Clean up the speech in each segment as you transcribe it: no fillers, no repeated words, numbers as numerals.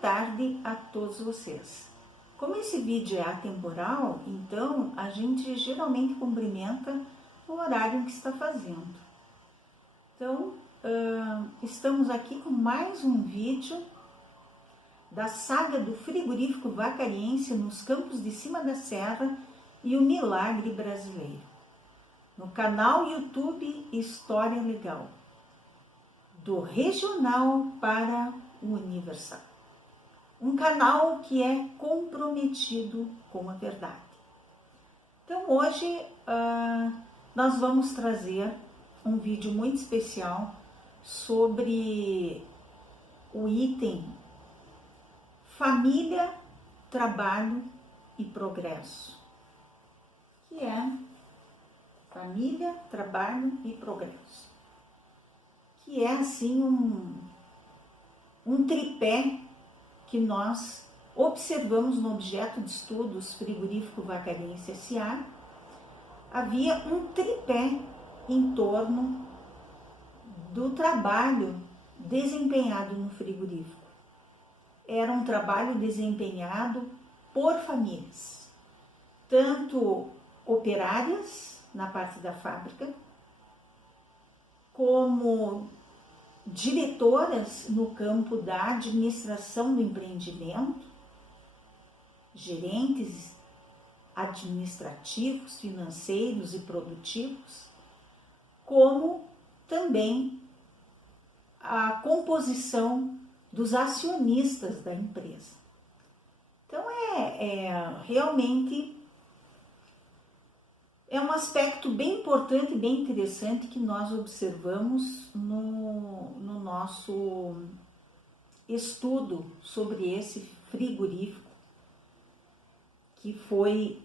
tarde a todos vocês. Como esse vídeo é atemporal, então a gente geralmente cumprimenta o horário em que está fazendo. Então, estamos aqui com mais um vídeo da saga do frigorífico Vacariense nos campos de cima da serra e o milagre brasileiro, no canal YouTube História Legal, do regional para o universal. Um canal que é comprometido com a verdade. Então hoje nós vamos trazer um vídeo muito especial sobre o item Família, Trabalho e Progresso, que é Família, Trabalho e Progresso, que é assim um tripé que nós observamos no objeto de estudos Frigorífico Vacariense S.A. Havia um tripé em torno do trabalho desempenhado no frigorífico. Era um trabalho desempenhado por famílias, tanto operárias na parte da fábrica, como diretoras no campo da administração do empreendimento, gerentes administrativos, financeiros e produtivos, como também a composição dos acionistas da empresa. Então realmente é um aspecto bem importante e bem interessante que nós observamos no nosso estudo sobre esse frigorífico que foi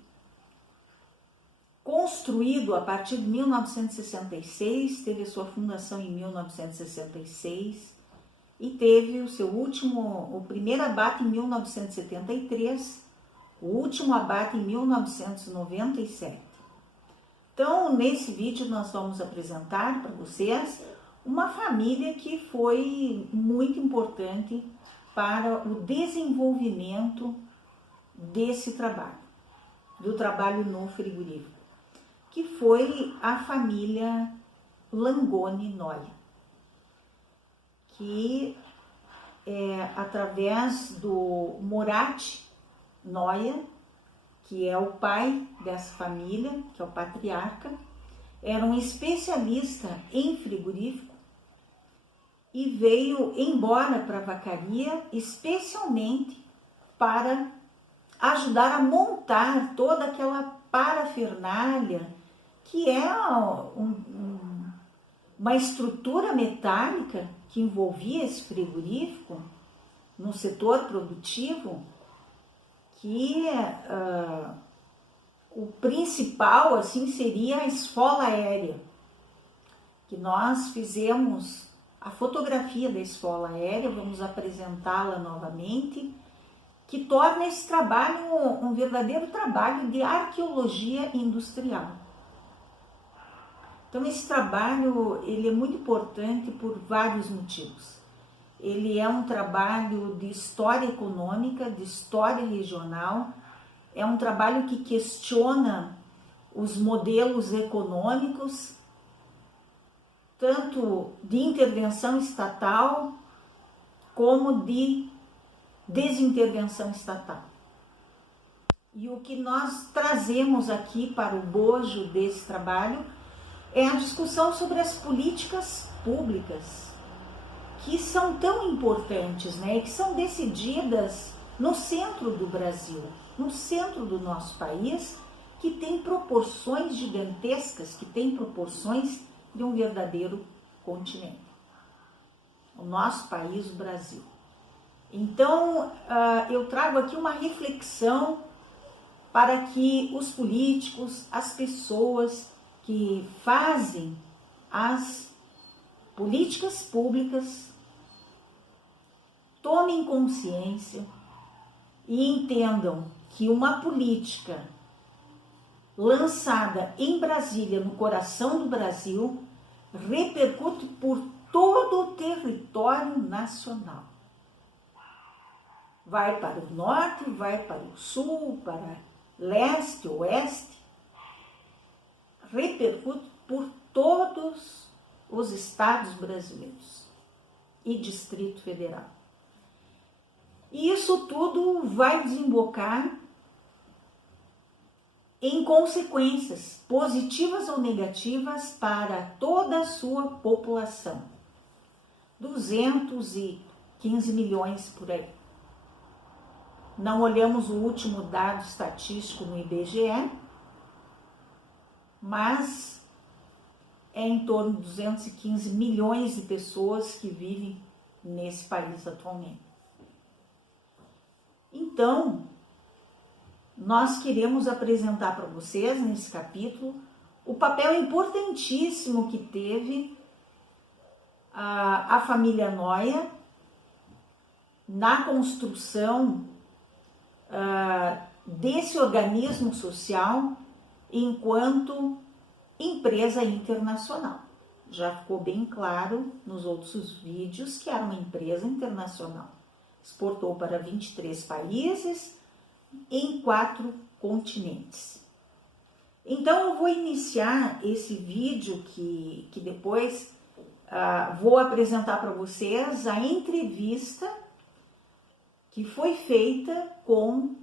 construído a partir de 1966, teve a sua fundação em 1966 e teve o primeiro abate em 1973, o último abate em 1997. Então, nesse vídeo nós vamos apresentar para vocês uma família que foi muito importante para o desenvolvimento desse trabalho, do trabalho no frigorífico, que foi a família Langoni Noia, que através do Murat Noia, que é o pai dessa família, que é o patriarca, era um especialista em frigorífico e veio embora para a vacaria especialmente para ajudar a montar toda aquela parafernália que é uma estrutura metálica que envolvia esse frigorífico no setor produtivo, que o principal assim seria a esfola aérea, que nós fizemos a fotografia da esfola aérea, vamos apresentá-la novamente, que torna esse trabalho um verdadeiro trabalho de arqueologia industrial. Então esse trabalho ele é muito importante por vários motivos. Ele é um trabalho de história econômica, de história regional, é um trabalho que questiona os modelos econômicos, tanto de intervenção estatal como de desintervenção estatal. E o que nós trazemos aqui para o bojo desse trabalho é a discussão sobre as políticas públicas, que são tão importantes, né, e que são decididas no centro do Brasil, no centro do nosso país, que tem proporções gigantescas, que tem proporções de um verdadeiro continente. O nosso país, o Brasil. Então, eu trago aqui uma reflexão para que os políticos, as pessoas que fazem as políticas públicas tomem consciência e entendam que uma política lançada em Brasília, no coração do Brasil, repercute por todo o território nacional. vai para o norte, vai para o sul, para leste, oeste, repercute por todos os estados brasileiros e Distrito Federal. E isso tudo vai desembocar em consequências positivas ou negativas para toda a sua população. 215 milhões por aí. Não olhamos o último dado estatístico no IBGE, mas é em torno de 215 milhões de pessoas que vivem nesse país atualmente. Então, nós queremos apresentar para vocês, nesse capítulo, o papel importantíssimo que teve a família Noia na construção desse organismo social enquanto empresa internacional. Já ficou bem claro nos outros vídeos que era uma empresa internacional. Exportou para 23 países em 4 continentes. Então eu vou iniciar esse vídeo que depois vou apresentar para vocês a entrevista que foi feita com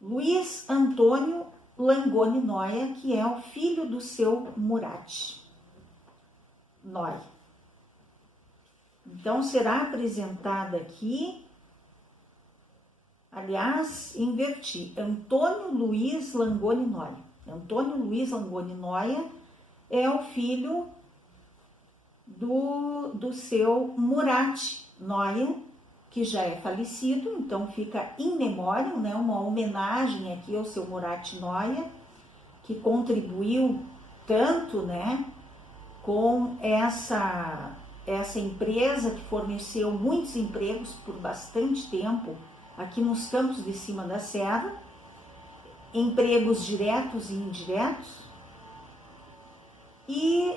Luiz Antônio Langoni Noia, que é o filho do seu Murat Noia. Então será apresentada aqui, aliás, inverti, Antônio Luiz Langoni Noia. Antônio Luiz Langoni Noia é o filho do seu Murat Noia, que já é falecido, então fica in memoriam, né, uma homenagem aqui ao seu Murat Noia, que contribuiu tanto, né, com essa empresa que forneceu muitos empregos por bastante tempo aqui nos campos de cima da serra, empregos diretos e indiretos. E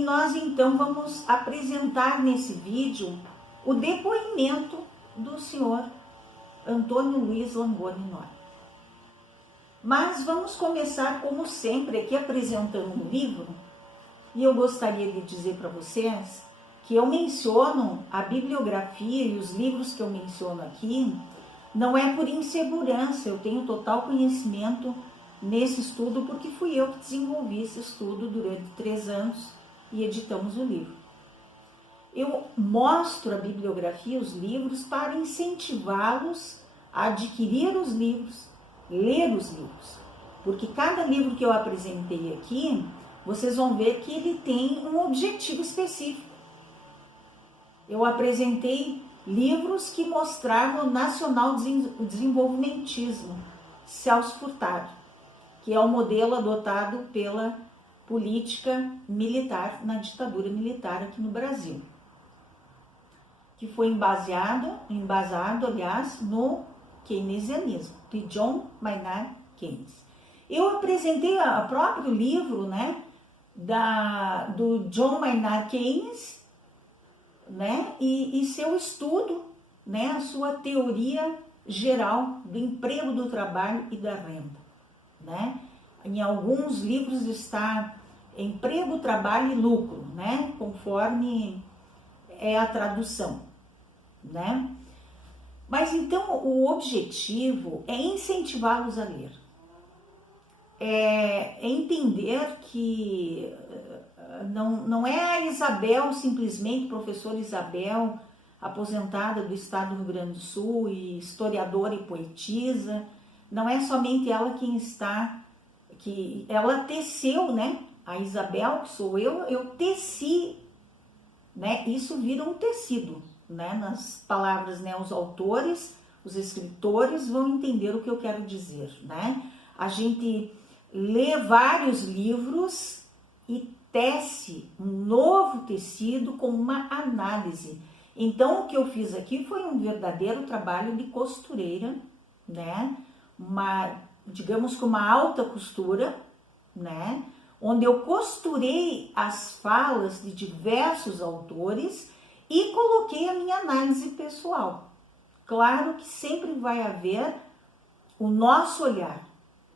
nós então vamos apresentar nesse vídeo o depoimento do senhor Antônio Luiz Langoni Noia. Mas vamos começar, como sempre, aqui apresentando um livro, e eu gostaria de dizer para vocês que eu menciono a bibliografia e os livros que eu menciono aqui, não é por insegurança, eu tenho total conhecimento nesse estudo, porque fui eu que desenvolvi esse estudo durante 3 anos e editamos o livro. Eu mostro a bibliografia, os livros, para incentivá-los a adquirir os livros, ler os livros. Porque cada livro que eu apresentei aqui, vocês vão ver que ele tem um objetivo específico. Eu apresentei livros que mostravam o nacional desenvolvimentismo, Celso Furtado, que é o modelo adotado pela política militar, na ditadura militar aqui no Brasil, que foi embasado, aliás, no keynesianismo, de John Maynard Keynes. Eu apresentei o próprio livro, né, do John Maynard Keynes, né, e seu estudo, né, a sua teoria geral do emprego, do trabalho e da renda, né? Em alguns livros está emprego, trabalho e lucro, né, conforme é a tradução, né? Mas então o objetivo é incentivá-los a ler, é entender que não é a Isabel, simplesmente professora Isabel, aposentada do estado do Rio Grande do Sul e historiadora e poetisa, não é somente ela quem está, que ela teceu, né? A Isabel, que sou eu teci, né? Isso vira um tecido, né? Nas palavras, né? Os autores, os escritores vão entender o que eu quero dizer, né? A gente lê vários livros e tece um novo tecido com uma análise. Então, o que eu fiz aqui foi um verdadeiro trabalho de costureira, né? Digamos que uma alta costura, né? Onde eu costurei as falas de diversos autores e coloquei a minha análise pessoal. Claro que sempre vai haver o nosso olhar.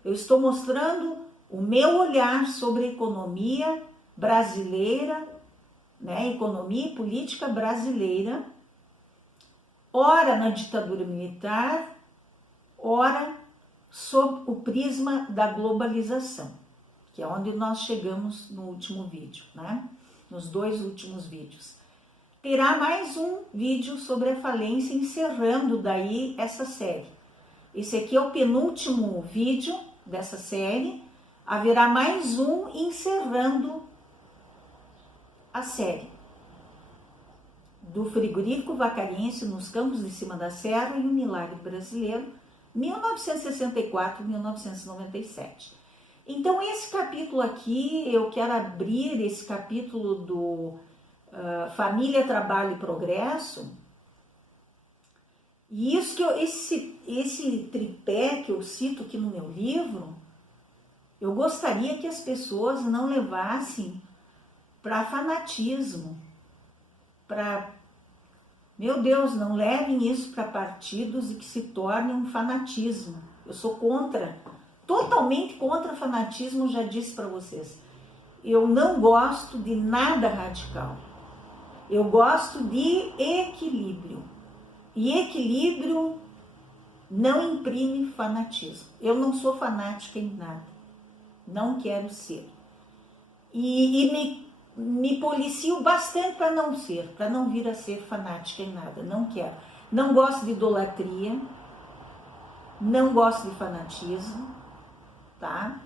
Eu estou mostrando o meu olhar sobre a economia brasileira, né, economia e política brasileira, ora na ditadura militar, ora sob o prisma da globalização, que é onde nós chegamos no último vídeo, né? Nos 2 últimos vídeos. Terá mais um vídeo sobre a falência, encerrando daí essa série. Esse aqui é o penúltimo vídeo dessa série. Haverá mais um encerrando a série do frigorífico vacariense nos Campos de Cima da Serra e o Milagre Brasileiro, 1964-1997. Então, esse capítulo aqui, eu quero abrir esse capítulo do Família, Trabalho e Progresso. E isso que esse tripé que eu cito aqui no meu livro, eu gostaria que as pessoas não levassem para fanatismo, meu Deus, não levem isso para partidos e que se torne um fanatismo. Eu sou contra, totalmente contra fanatismo, já disse para vocês. Eu não gosto de nada radical. Eu gosto de equilíbrio. E equilíbrio não imprime fanatismo. Eu não sou fanática em nada. Não quero ser. E me policio bastante para não ser, para não vir a ser fanática em nada. Não quero. Não gosto de idolatria. Não gosto de fanatismo. Tá?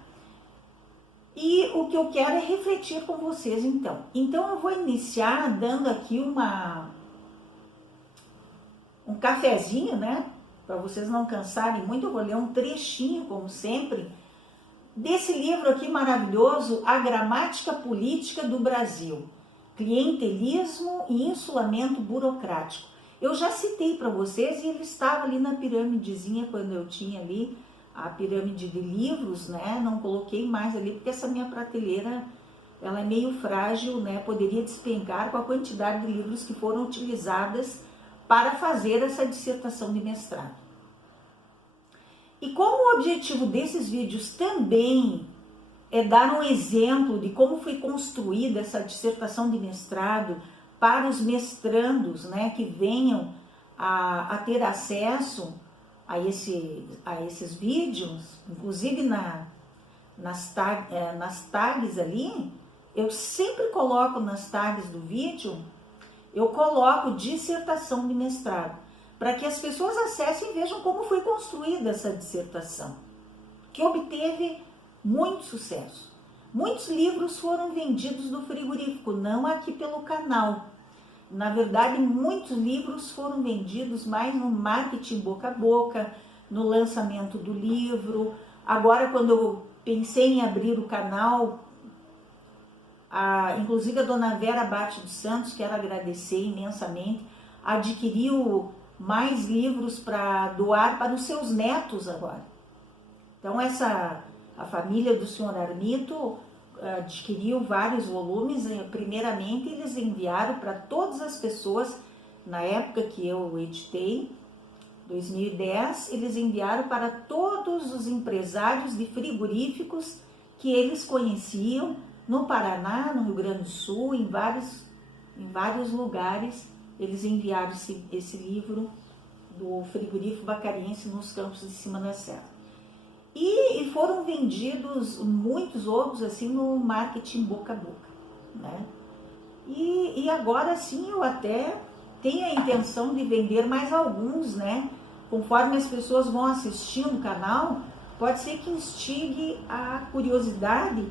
E o que eu quero é refletir com vocês, então. Então, eu vou iniciar dando aqui um cafezinho, né? Para vocês não cansarem muito, eu vou ler um trechinho, como sempre, desse livro aqui maravilhoso, A Gramática Política do Brasil, Clientelismo e Insulamento Burocrático. Eu já citei para vocês e ele estava ali na pirâmidezinha quando eu tinha ali a pirâmide de livros, né? Não coloquei mais ali porque essa minha prateleira, ela é meio frágil, né? Poderia despencar com a quantidade de livros que foram utilizadas para fazer essa dissertação de mestrado. E como o objetivo desses vídeos também é dar um exemplo de como foi construída essa dissertação de mestrado para os mestrandos, né, que venham a ter acesso a esses vídeos, inclusive nas tags ali, eu sempre coloco nas tags do vídeo, eu coloco dissertação de mestrado, para que as pessoas acessem e vejam como foi construída essa dissertação, que obteve muito sucesso. Muitos livros foram vendidos no frigorífico, não aqui pelo canal. Na verdade, muitos livros foram vendidos mais no marketing boca a boca, no lançamento do livro. Agora, quando eu pensei em abrir o canal, inclusive a dona Vera Bate dos Santos, quero agradecer imensamente, adquiriu mais livros para doar para os seus netos agora. Então, a família do senhor Armito adquiriu vários volumes. Primeiramente, eles enviaram para todas as pessoas, na época que eu editei, 2010, eles enviaram para todos os empresários de frigoríficos que eles conheciam, no Paraná, no Rio Grande do Sul, em vários lugares, eles enviaram esse livro do frigorífico vacariense nos Campos de Cima da Serra. E foram vendidos muitos outros assim no marketing boca a boca, né? E agora sim eu até tenho a intenção de vender mais alguns, né? Conforme as pessoas vão assistindo o canal, pode ser que instigue a curiosidade,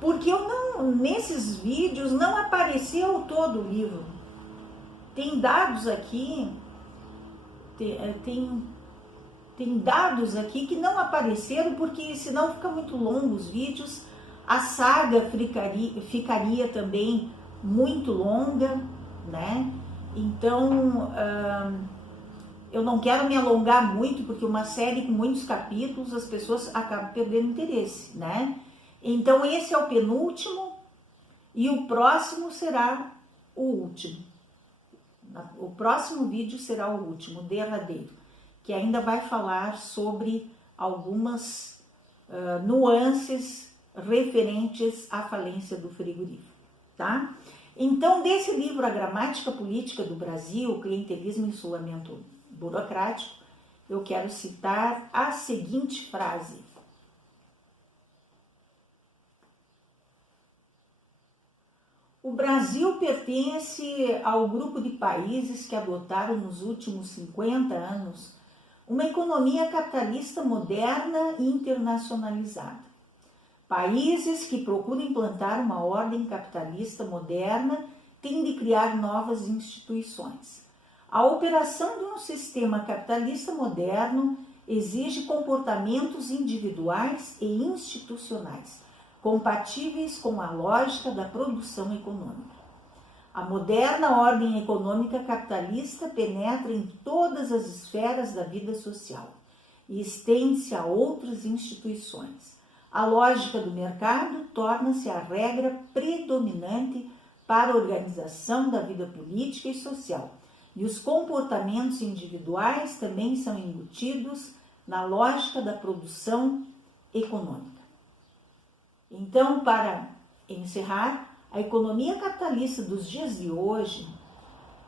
porque nesses vídeos não apareceu todo o livro. Tem dados aqui, tem dados aqui que não apareceram, porque senão fica muito longo os vídeos, a saga ficaria também muito longa, né? Então, eu não quero me alongar muito, porque uma série com muitos capítulos, as pessoas acabam perdendo interesse, né? Então, esse é o penúltimo e o próximo será o último. O próximo vídeo será o último, o derradeiro, que ainda vai falar sobre algumas nuances referentes à falência do frigorífico, tá? Então, desse livro, A Gramática Política do Brasil, Clientelismo e Isolamento Burocrático, eu quero citar a seguinte frase: o Brasil pertence ao grupo de países que adotaram nos últimos 50 anos uma economia capitalista moderna e internacionalizada. Países que procuram implantar uma ordem capitalista moderna têm de criar novas instituições. A operação de um sistema capitalista moderno exige comportamentos individuais e institucionais compatíveis com a lógica da produção econômica. A moderna ordem econômica capitalista penetra em todas as esferas da vida social e estende-se a outras instituições. A lógica do mercado torna-se a regra predominante para a organização da vida política e social, e os comportamentos individuais também são embutidos na lógica da produção econômica. Então, para encerrar, a economia capitalista dos dias de hoje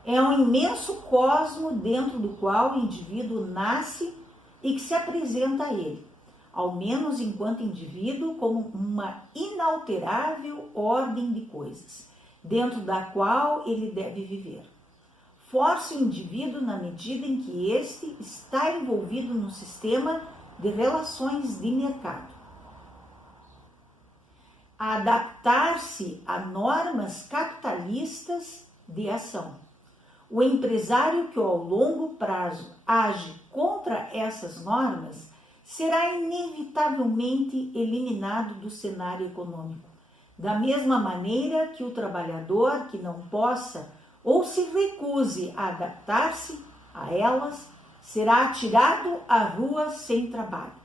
é um imenso cosmo dentro do qual o indivíduo nasce e que se apresenta a ele, ao menos enquanto indivíduo, como uma inalterável ordem de coisas, dentro da qual ele deve viver. Força o indivíduo na medida em que este está envolvido no sistema de relações de mercado, a adaptar-se a normas capitalistas de ação. O empresário que ao longo prazo age contra essas normas será inevitavelmente eliminado do cenário econômico, da mesma maneira que o trabalhador que não possa ou se recuse a adaptar-se a elas será atirado à rua sem trabalho.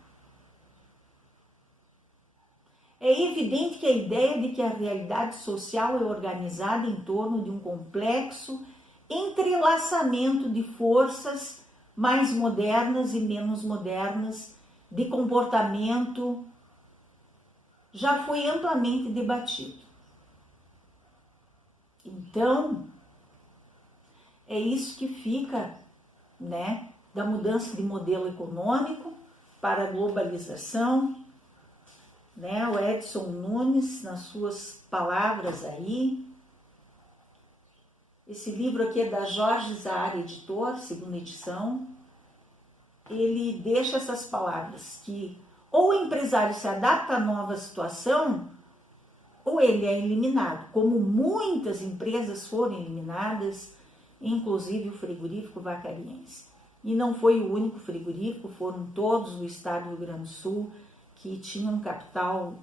É evidente que a ideia de que a realidade social é organizada em torno de um complexo entrelaçamento de forças mais modernas e menos modernas de comportamento já foi amplamente debatido. Então, é isso que fica, né, da mudança de modelo econômico para a globalização, né? O Edson Nunes, nas suas palavras aí. Esse livro aqui é da Jorge Zahar Editor, segunda edição. Ele deixa essas palavras, que ou o empresário se adapta à nova situação, ou ele é eliminado, como muitas empresas foram eliminadas, inclusive o frigorífico Vacariense. E não foi o único frigorífico, foram todos do estado do Rio Grande do Sul, que tinham um capital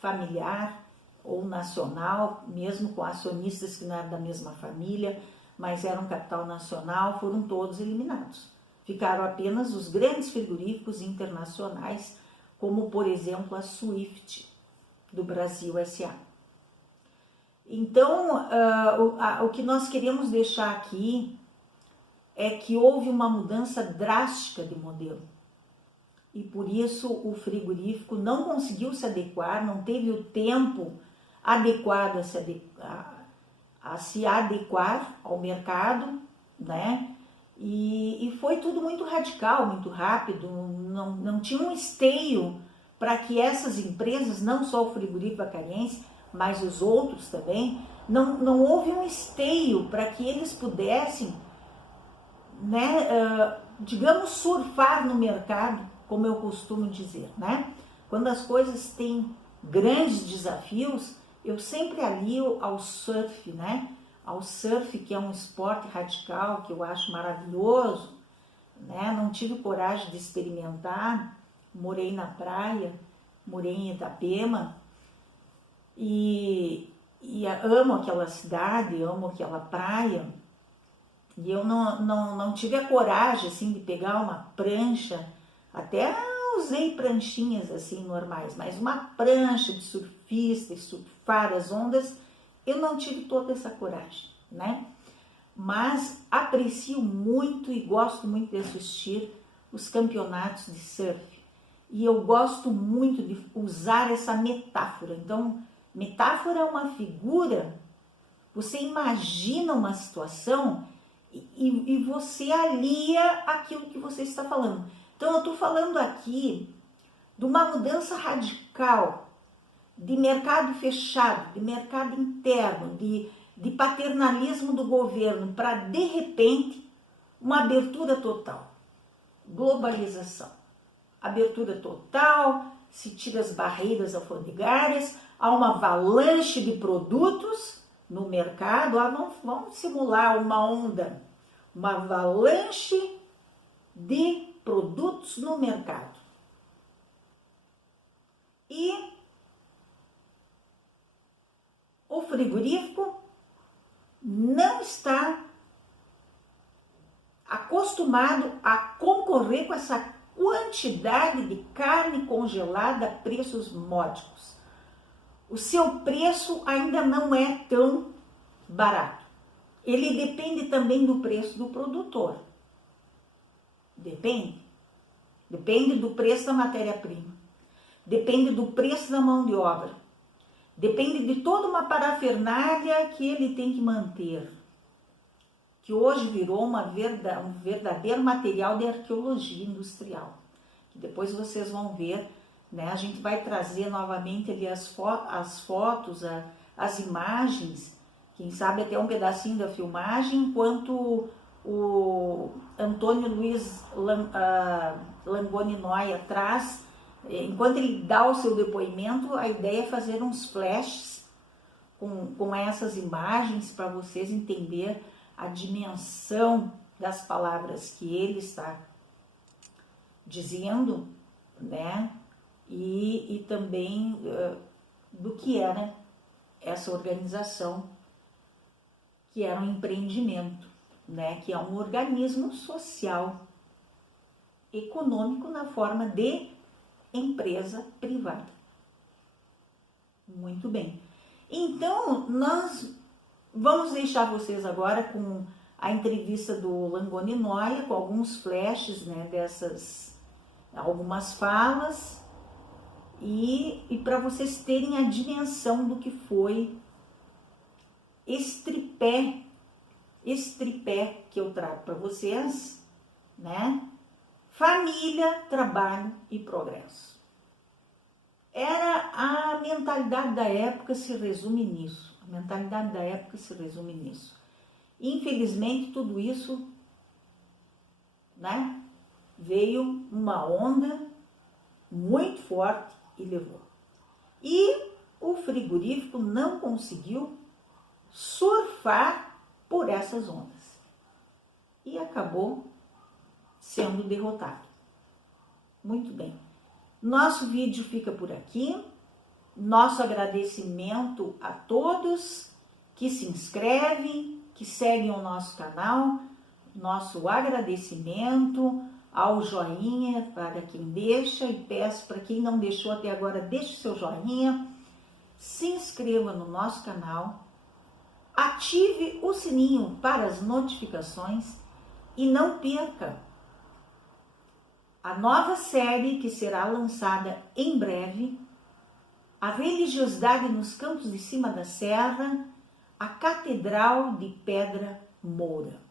familiar ou nacional, mesmo com acionistas que não eram da mesma família, mas eram um capital nacional, foram todos eliminados. Ficaram apenas os grandes frigoríficos internacionais, como, por exemplo, a Swift, do Brasil S.A. Então, o que nós queremos deixar aqui é que houve uma mudança drástica de modelo. E por isso o frigorífico não conseguiu se adequar, não teve o tempo adequado a se adequar ao mercado, né? E foi tudo muito radical, muito rápido, não tinha um esteio para que essas empresas, não só o frigorífico Vacariense, mas os outros também, não houve um esteio para que eles pudessem, né, digamos, surfar no mercado, como eu costumo dizer, né? Quando as coisas têm grandes desafios, eu sempre alio ao surf, né? Ao surf, que é um esporte radical, que eu acho maravilhoso, né? Não tive coragem de experimentar, morei na praia, morei em Itapema, e amo aquela cidade, amo aquela praia, e eu não tive a coragem, assim, de pegar uma prancha. Até usei pranchinhas assim normais, mas uma prancha de surfista e surfar as ondas, eu não tive toda essa coragem, né? mas aprecio muito e gosto muito de assistir os campeonatos de surf. E eu gosto muito de usar essa metáfora. Então, metáfora é uma figura, você imagina uma situação e você alia aquilo que você está falando. Então, eu estou falando aqui de uma mudança radical de mercado fechado, de mercado interno, de paternalismo do governo para, de repente, uma abertura total. Globalização. Abertura total, se tira as barreiras alfandegárias, há uma avalanche de produtos no mercado. Vamos simular uma onda, uma avalanche de produtos no mercado. E o frigorífico não está acostumado a concorrer com essa quantidade de carne congelada a preços módicos. O seu preço ainda não é tão barato. Ele depende também do preço do produtor. Depende do preço da matéria-prima. Depende do preço da mão de obra. Depende de toda uma parafernália que ele tem que manter, que hoje virou um verdadeiro material de arqueologia industrial, que depois vocês vão ver, né? A gente vai trazer novamente ali as fotos, as imagens, quem sabe até um pedacinho da filmagem, enquanto o Antônio Luiz Langoni Noia traz, enquanto ele dá o seu depoimento, a ideia é fazer uns flashes com essas imagens para vocês entenderem a dimensão das palavras que ele está dizendo, né? E também do que era essa organização, que era um empreendimento, né? Que é um organismo social, econômico na forma de empresa privada. Muito bem. Então, nós vamos deixar vocês agora com a entrevista do Langoni Noia, com alguns flashes, né, algumas falas, e para vocês terem a dimensão do que foi esse tripé que eu trago para vocês, né? Família, trabalho e progresso. Era a mentalidade da época, se resume nisso. A mentalidade da época se resume nisso. Infelizmente, tudo isso, né, veio uma onda muito forte e levou. E o frigorífico não conseguiu surfar por essas ondas. E acabou sendo derrotado. Muito bem. Nosso vídeo fica por aqui. Nosso agradecimento a todos que se inscrevem, que seguem o nosso canal. Nosso agradecimento ao joinha para quem deixa, e peço para quem não deixou até agora, deixe seu joinha, se inscreva no nosso canal, ative o sininho para as notificações e não perca a nova série que será lançada em breve, a religiosidade nos campos de cima da serra, a Catedral de Pedra Moura.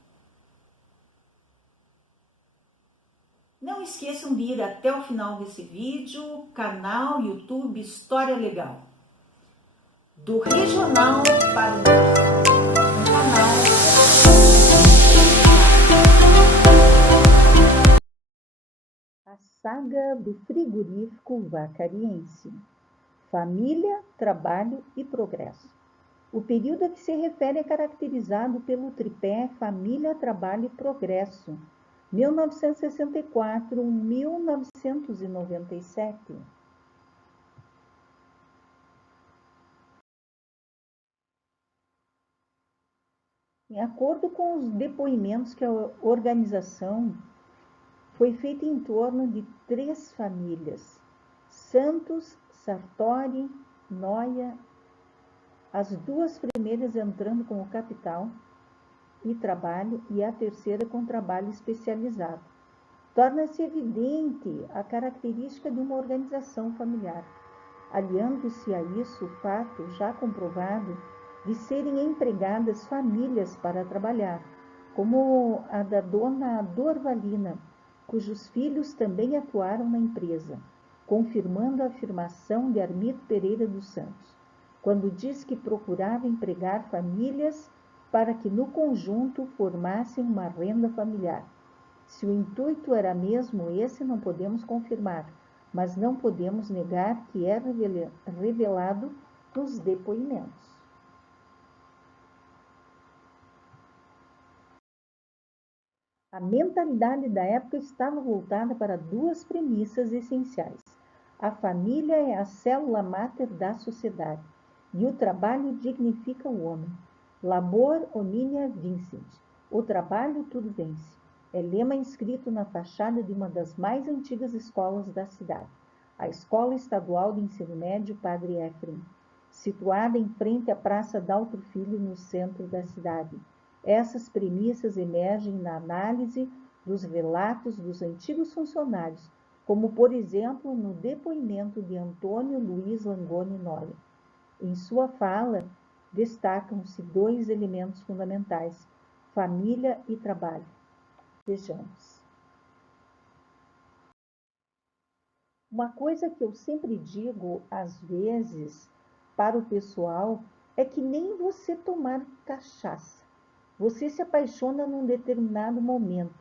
Não esqueçam de ir até o final desse vídeo, canal YouTube História Legal. Do regional para o universal. Um canal. A saga do frigorífico vacariense. Família, trabalho e progresso. O período a que se refere é caracterizado pelo tripé Família, Trabalho e Progresso, 1964-1997. Em acordo com os depoimentos que a organização foi feita em torno de 3 famílias, Santos, Sartori, Noia, as 2 primeiras entrando como capital, e trabalho, e a terceira com trabalho especializado. Torna-se evidente a característica de uma organização familiar, aliando-se a isso o fato já comprovado de serem empregadas famílias para trabalhar, como a da dona Dorvalina, cujos filhos também atuaram na empresa, confirmando a afirmação de Armito Pereira dos Santos, quando diz que procurava empregar famílias para que no conjunto formassem uma renda familiar. Se o intuito era mesmo esse, não podemos confirmar, mas não podemos negar que é revelado nos depoimentos. A mentalidade da época estava voltada para duas premissas essenciais. A família é a célula máter da sociedade e o trabalho dignifica o homem. Labor omnia vincit. O trabalho tudo vence. É lema inscrito na fachada de uma das mais antigas escolas da cidade, a Escola Estadual de Ensino Médio Padre Efrem, situada em frente à Praça Daltro Filho, no centro da cidade. Essas premissas emergem na análise dos relatos dos antigos funcionários, como, por exemplo, no depoimento de Antônio Luiz Langoni Noia. Em sua fala, destacam-se dois elementos fundamentais: família e trabalho. Vejamos. Uma coisa que eu sempre digo, às vezes, para o pessoal, é que nem você tomar cachaça. Você se apaixona num determinado momento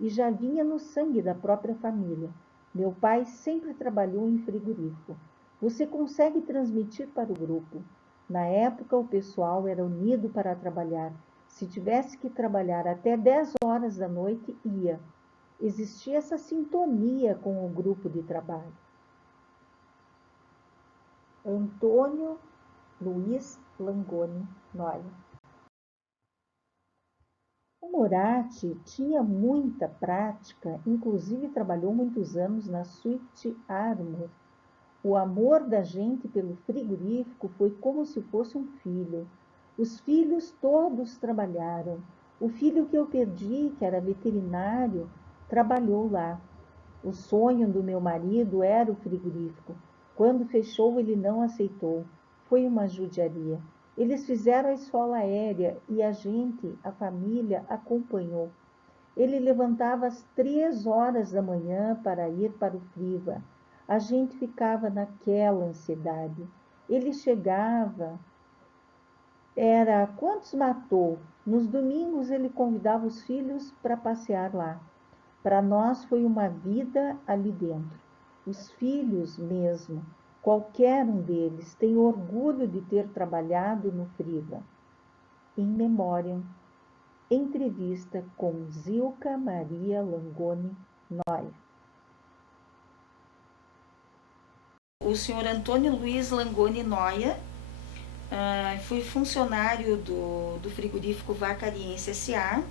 e já vinha no sangue da própria família. Meu pai sempre trabalhou em frigorífico. Você consegue transmitir para o grupo. Na época, o pessoal era unido para trabalhar. Se tivesse que trabalhar até 10 horas da noite, ia. Existia essa sintonia com o grupo de trabalho. Antônio Luiz Langoni Noia. O Moratti tinha muita prática, inclusive trabalhou muitos anos na Swift Armour. O amor da gente pelo frigorífico foi como se fosse um filho. Os filhos todos trabalharam. O filho que eu perdi, que era veterinário, trabalhou lá. O sonho do meu marido era o frigorífico. Quando fechou, ele não aceitou. Foi uma judiaria. Eles fizeram a escola aérea e a gente, a família, acompanhou. Ele levantava às 3 horas da manhã para ir para o Friva. A gente ficava naquela ansiedade. Ele chegava, era quantos matou? Nos domingos ele convidava os filhos para passear lá. Para nós foi uma vida ali dentro. Os filhos mesmo, qualquer um deles, tem orgulho de ter trabalhado no Friva. In memoriam, entrevista com Zilka Maria Langoni Noia. O senhor Antônio Luiz Langoni Noia foi funcionário do frigorífico Vacariense S.A.,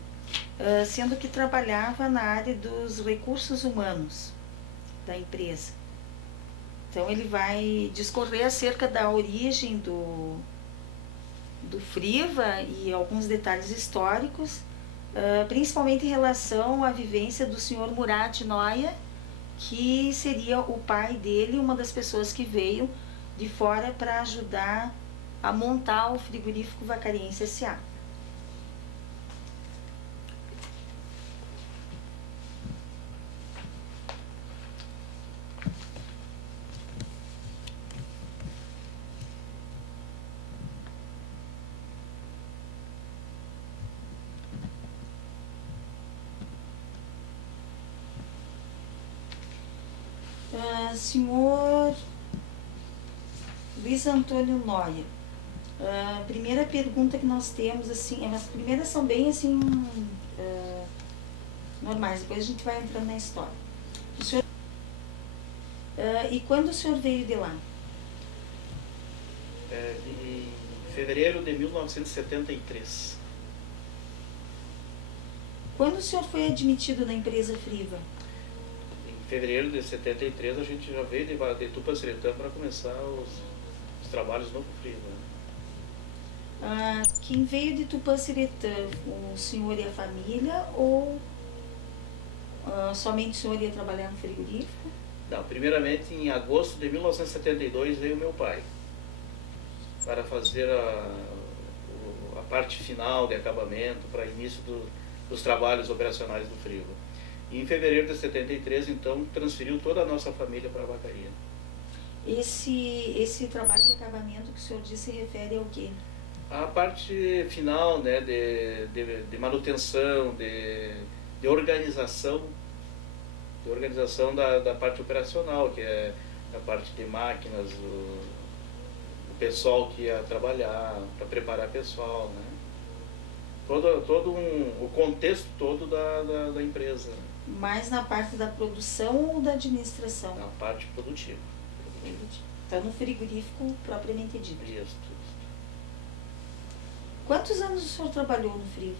sendo que trabalhava na área dos recursos humanos da empresa. Então ele vai discorrer acerca da origem do Friva e alguns detalhes históricos, principalmente em relação à vivência do senhor Moratti Noia, que seria o pai dele, uma das pessoas que veio de fora para ajudar a montar o frigorífico Vacariense S.A. Senhor Luiz Antônio Noia, a primeira pergunta que nós temos, assim, as primeiras são bem assim normais, depois a gente vai entrando na história. O senhor, e quando o senhor veio de lá? Em fevereiro de 1973. Quando o senhor foi admitido na empresa Friva? Em fevereiro de 73 a gente já veio de Tupanciretã para começar os trabalhos no Friva. Quem veio de Tupã-Seretã, o senhor e a família, ou somente o senhor ia trabalhar no frigorífico? Não, primeiramente em agosto de 1972 veio meu pai para fazer a parte final de acabamento, para início dos trabalhos operacionais do frigo. E em fevereiro de 73, então, transferiu toda a nossa família para a vacaria. Esse trabalho de acabamento que o senhor disse se refere ao quê? A parte final, né, de manutenção, de organização da parte operacional, que é a parte de máquinas, o pessoal que ia trabalhar, para preparar pessoal, né? O contexto todo da empresa. Mais na parte da produção ou da administração? Na parte produtiva. Então, no frigorífico propriamente dito. Isso. Quantos anos o senhor trabalhou no frigo?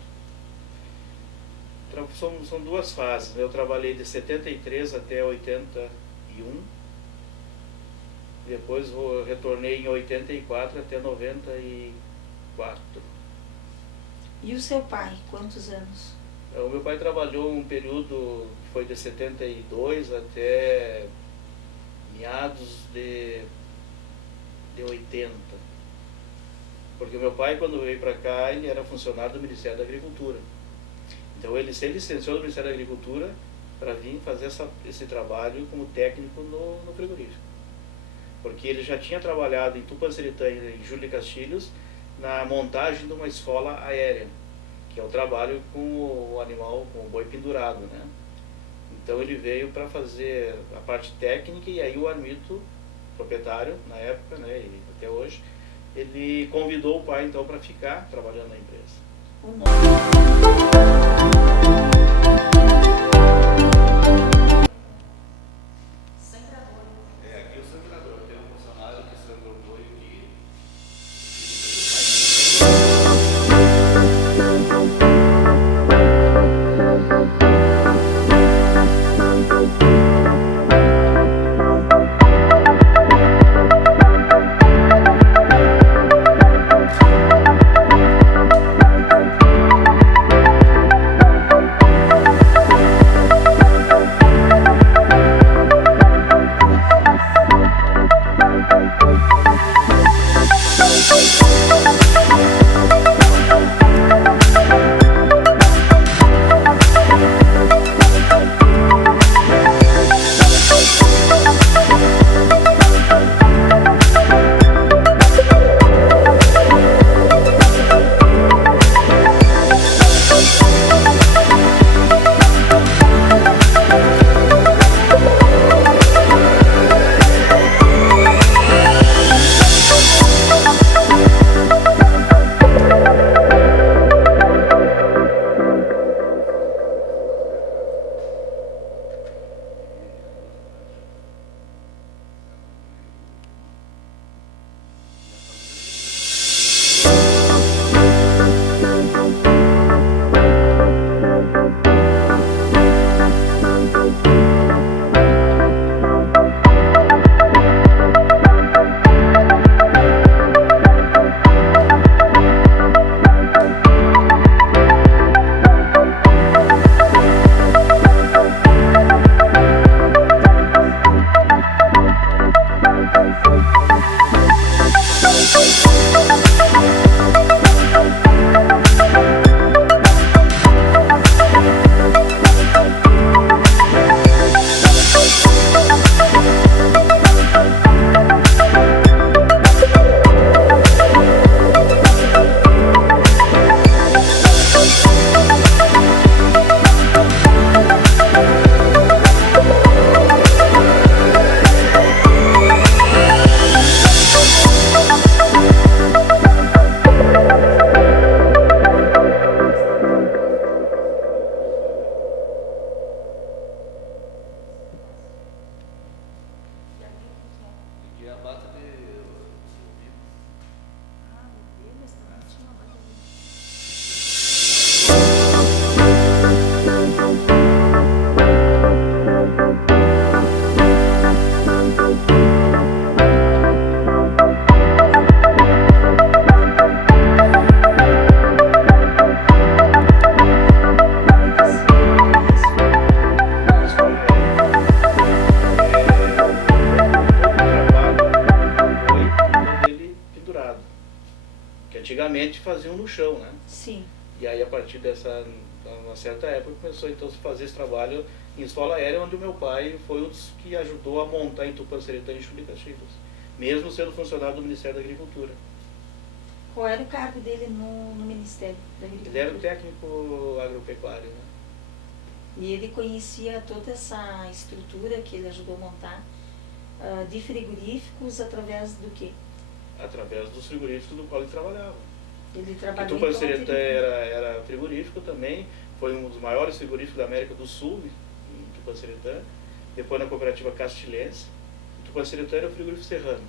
São duas fases. Eu trabalhei de 73 até 81. Depois retornei em 84 até 94. E o seu pai, quantos anos? O meu pai trabalhou um período que foi de 72 até meados de 80. Porque o meu pai, quando veio para cá, ele era funcionário do Ministério da Agricultura. Então ele se licenciou do Ministério da Agricultura para vir fazer esse trabalho como técnico no frigorífico. Porque ele já tinha trabalhado em Tupã-Seretã e em Júlio de Castilhos na montagem de uma escola aérea, que é o trabalho com o animal, com o boi pendurado, né? Então ele veio para fazer a parte técnica, e aí o Armito, proprietário na época, né, e até hoje, ele convidou o pai então para ficar trabalhando na empresa. faziam no chão, né? Sim. E aí a partir dessa, uma certa época, começou então a se fazer esse trabalho em escola aérea, onde o meu pai foi um dos que ajudou a montar em Tupanciretã e Juiz de Castilhos, mesmo sendo funcionário do Ministério da Agricultura. Qual era o cargo dele no Ministério da Agricultura? Ele era o técnico agropecuário, né? E ele conhecia toda essa estrutura que ele ajudou a montar de frigoríficos através do quê? Através dos frigoríficos do qual ele trabalhava. Ele trabalhou em Tupanciretã era frigorífico também, foi um dos maiores frigoríficos da América do Sul, em Tupanciretã, depois na cooperativa Castilhense. Tupanciretã era o frigorífico serrano,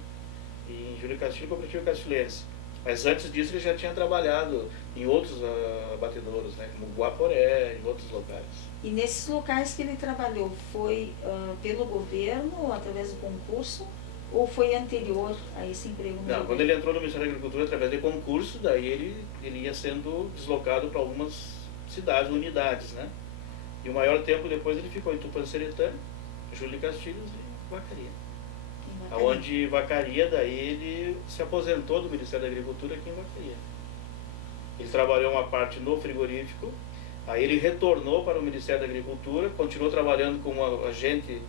e em Júlio Castilho, a cooperativa Castilhense. Mas antes disso ele já tinha trabalhado em outros abatedouros, né, como Guaporé, em outros locais. E nesses locais que ele trabalhou, foi pelo governo, através do concurso, ou foi anterior a esse emprego? Não, quando ele entrou no Ministério da Agricultura através de concurso, daí ele ia sendo deslocado para algumas cidades, unidades, né? E o maior tempo depois ele ficou em Tupanciretã, Júlio Castilhos e Vacaria. Onde Vacaria, daí ele se aposentou do Ministério da Agricultura aqui em Vacaria. Ele trabalhou uma parte no frigorífico, aí ele retornou para o Ministério da Agricultura, continuou trabalhando como agente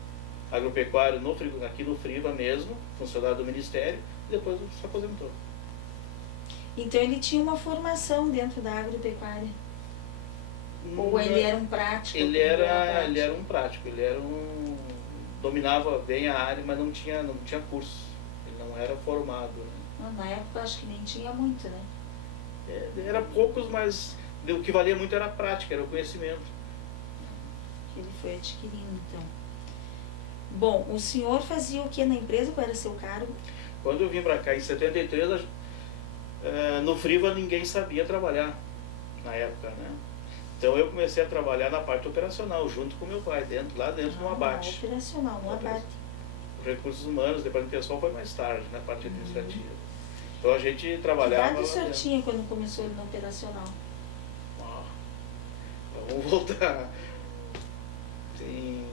agropecuário aqui no Friva mesmo, funcionário do Ministério, e depois se aposentou. Então ele tinha uma formação dentro da agropecuária? Ou ele era um prático? Ele era um prático, dominava bem a área, mas não tinha curso, ele não era formado. Né? Na época acho que nem tinha muito, né? Era poucos, mas o que valia muito era a prática, era o conhecimento. Que ele foi adquirindo, então. Bom, o senhor fazia o que na empresa? Qual era seu cargo? Quando eu vim para cá em 73, no Friva ninguém sabia trabalhar na época, né? Então eu comecei a trabalhar na parte operacional, junto com meu pai, lá dentro no abate. Operacional, no abate. Os recursos humanos, depois do pessoal foi mais tarde, na parte administrativa. Então a gente trabalhava. Que idade o senhor tinha quando começou no operacional? Vamos voltar. Eu